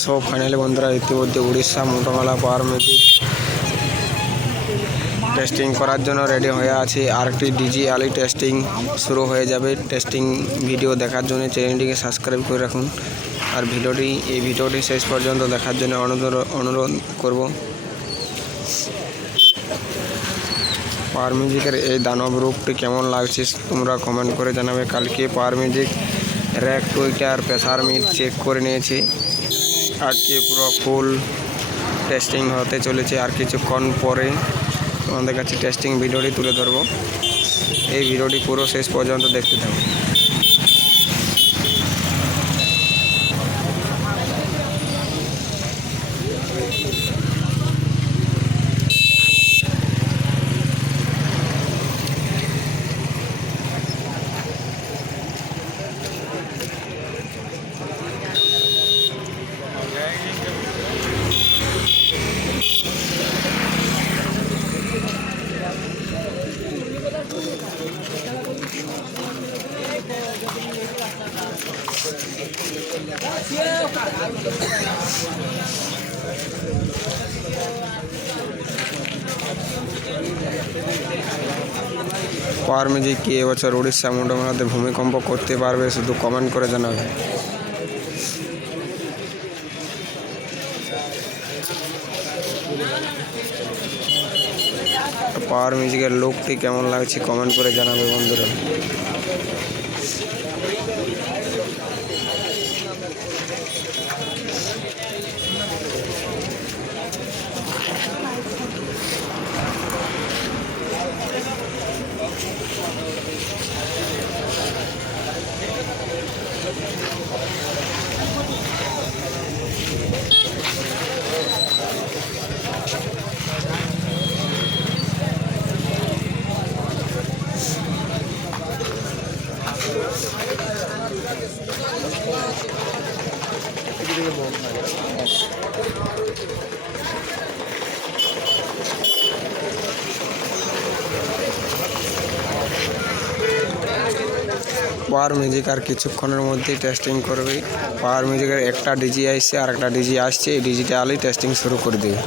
So finally বন্ধুরা ইতিমধ্যে উড়িষ্যা মোটরমালা পাওয়ার ম্যাজিক টেস্টিং করার জন্য রেডি হয়ে আছে। আরেকটি ডিজি আলি টেস্টিং শুরু হয়ে যাবে। টেস্টিং ভিডিও দেখার জন্য চ্যানেলটিকে সাবস্ক্রাইব করে রাখুন। আর এই ভিডিওটি শেষ পর্যন্ত দেখার জন্য অনুরোধ করব। পাওয়ার মিউজিকের এই দানব রূপটি কেমন লাগছে তোমরা কমেন্ট করে জানাবে। কালকে power music rack Twitter pressure meet check করে নিয়েছি। আজকে পুরো ফুল টেস্টিং হতে চলেছে। আর কিছুক্ষণ পরে তোমাদের কাছে টেস্টিং ভিডিওটি তুলে ধরবো। এই ভিডিওটি পুরো শেষ পর্যন্ত দেখতে থাকো। পাওয়ার মিউজিক কি এবছর উড়িষ্যা মোটরমালাতে ভূমিকম্প করতে পারবে? শুধু কমেন্ট করে জানাবে। পাওয়ার মিউজিকের লুকটি কেমন লাগছে কমেন্ট করে জানাবে বন্ধুরা। পাওয়ার মিউজিক আর কিছুক্ষণের মধ্যেই টেস্টিং করবে। পাওয়ার মিউজিকের একটা ডিজি আসছে আর একটা ডিজি আসছে। এই ডিজিটালি টেস্টিং শুরু করে দেবে।